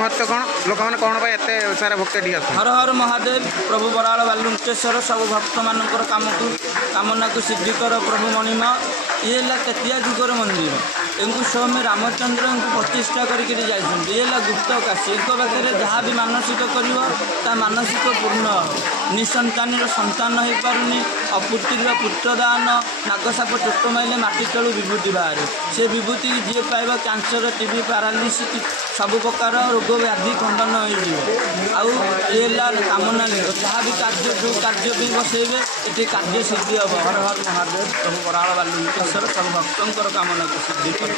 महत्व कौन लोक मैंने कौन एत सारा भक्त ये हर हर महादेव प्रभु बराल बालुंकेश्वर सब भक्त मानकर कामना को सिद्धि कर प्रभु मणिमा ये तृतीय जुगर मंदिर इनको स्वामी रामचंद्र को प्रतिष्ठा करके जाइए ये गुप्त काशी एक पाखे जहाँ भी मानसिक कर मानसिक पूर्ण निसंतान संतान हो पारुनि अपुत्र पुत्रदान नागसाप चोट मारे माटी तलू विभूति बाहर से विभूति जी पाइब कैंसर टीबी पैरालिसिस सब प्रकार रोग व्याधि खंडन हो कामना जहाँ भी कार्य जो कार्य भी बसैबे ये कार्य सिद्धि हम हर हर महादेव प्रभु बराल बालुंकेश्वर सब भक्तों कामना को सिद्धि कर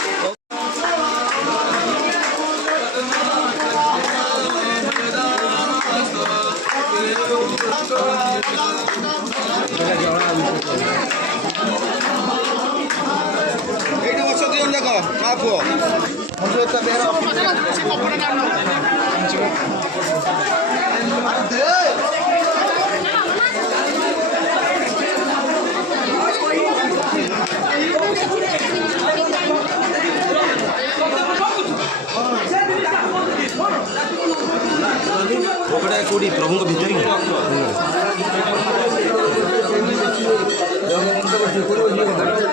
कौटी प्रभु भितर जगन्नाथ